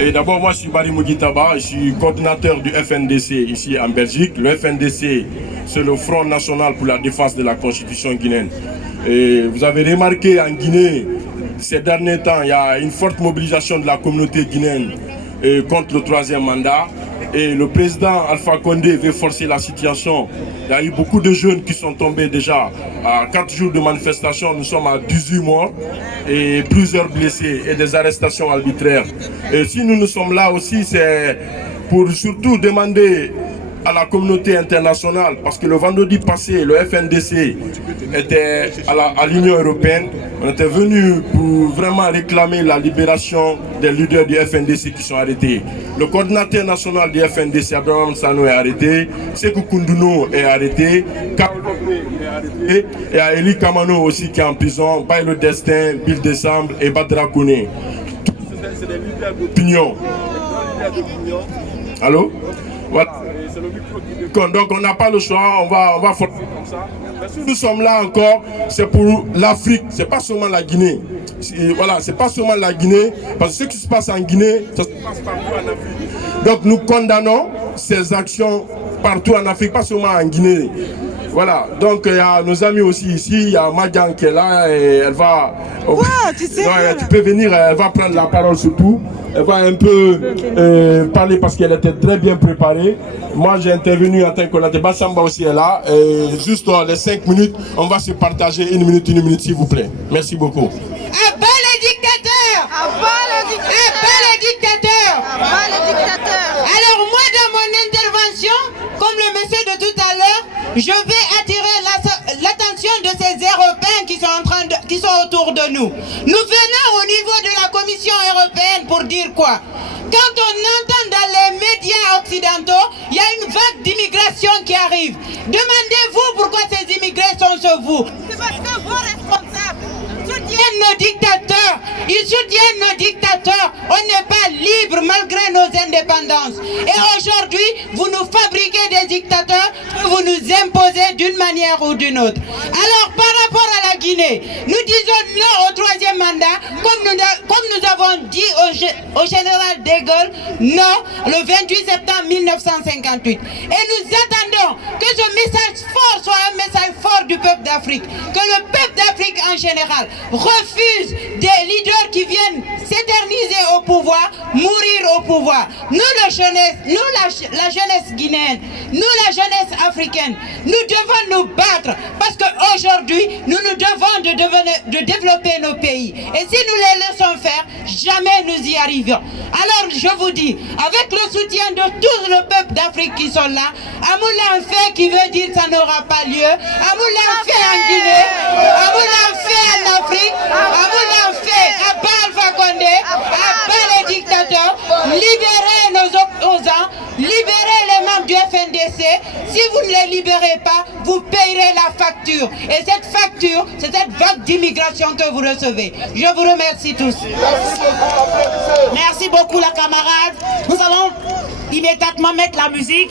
Et d'abord, moi, je suis Bari Mugitaba, je suis coordinateur du FNDC ici en Belgique. Le FNDC, c'est le Front National pour la défense de la Constitution guinéenne. Et vous avez remarqué en Guinée, ces derniers temps, il y a une forte mobilisation de la communauté guinéenne contre le troisième mandat. Et le président Alpha Condé veut forcer la situation. Il y a eu beaucoup de jeunes qui sont tombés déjà à 4 jours de manifestation. Nous sommes à 18 morts et plusieurs blessés et des arrestations arbitraires. Et si nous sommes là aussi, c'est pour surtout demander à la communauté internationale, parce que le vendredi passé, le FNDC était à l'Union européenne. On était venu pour vraiment réclamer la libération des leaders du FNDC qui sont arrêtés. Le coordinateur national du FNDC, Abraham Sano, est arrêté. Sekou Koundounou est arrêté. Et il y a Eli Kamano aussi qui est en prison. Bailo Destin, Bill Décembre et Badra Kone. C'est des leaders d'opinion. Allô? Voilà. Donc on n'a pas le choix, on va forcer comme ça. Mais si nous sommes là encore, c'est pour l'Afrique, c'est pas seulement la Guinée. Voilà, c'est pas seulement la Guinée, parce que ce qui se passe en Guinée, ça se passe partout en Afrique. Donc nous condamnons ces actions partout en Afrique, pas seulement en Guinée. Voilà, donc il y a nos amis aussi ici, il y a Madian qui est là et elle va... Wow, tu peux venir, elle va prendre la parole surtout. Elle va un peu parler parce qu'elle était très bien préparée. Moi j'ai intervenu en tant que coordinateur. Bassamba aussi est là. Et juste les 5 minutes, on va se partager une minute s'il vous plaît. Merci beaucoup. À bas les dictateurs! À bas les dictateurs! Alors moi dans mon intervention, comme le monsieur de tout à l'heure, je vais attirer l'attention de ces Européens qui sont autour de nous. Nous venons au niveau de la Commission européenne pour dire quoi? Quand on entend dans les médias occidentaux, il y a une vague d'immigration qui arrive. Demandez-vous pourquoi ces immigrés sont sur vous. C'est parce que vos responsables soutiennent nos dictateurs. Ils soutiennent nos dictateurs. On n'est pas libre malgré nos indépendances. Et aujourd'hui, vous nous fabriquez des dictateurs, vous nous imposez d'une manière ou d'une autre. Alors par rapport à la Guinée, nous disons non au troisième mandat, comme nous avons dit au général de Gaulle, non, le 28 septembre 1958. Et nous attendons que ce message fort soit un message fort du peuple d'Afrique, que le peuple d'Afrique en général refuse des leaders qui viennent s'éterniser au pouvoir, mourir au pouvoir. Nous, la jeunesse guinéenne, nous, la jeunesse africaine, nous devons nous battre parce qu'aujourd'hui, nous devons de développer nos pays. Et si nous les laissons faire, jamais nous y arriverons. Alors, je vous dis, avec le soutien de tout le peuple d'Afrique qui sont là, Amoula fait qui veut dire ça n'aura pas lieu, Amoula fait en Guinée, Amoula fait en Afrique, Amoula fait à Alpha Condé, à bas les dictateurs, libérez nos opposants, libérez les membres du FNDC. Si vous ne les libérez pas, vous payerez la facture. Et cette facture, c'est cette vague d'immigration que vous recevez. Je vous remercie tous. Merci beaucoup la camarade. Nous allons immédiatement mettre la musique.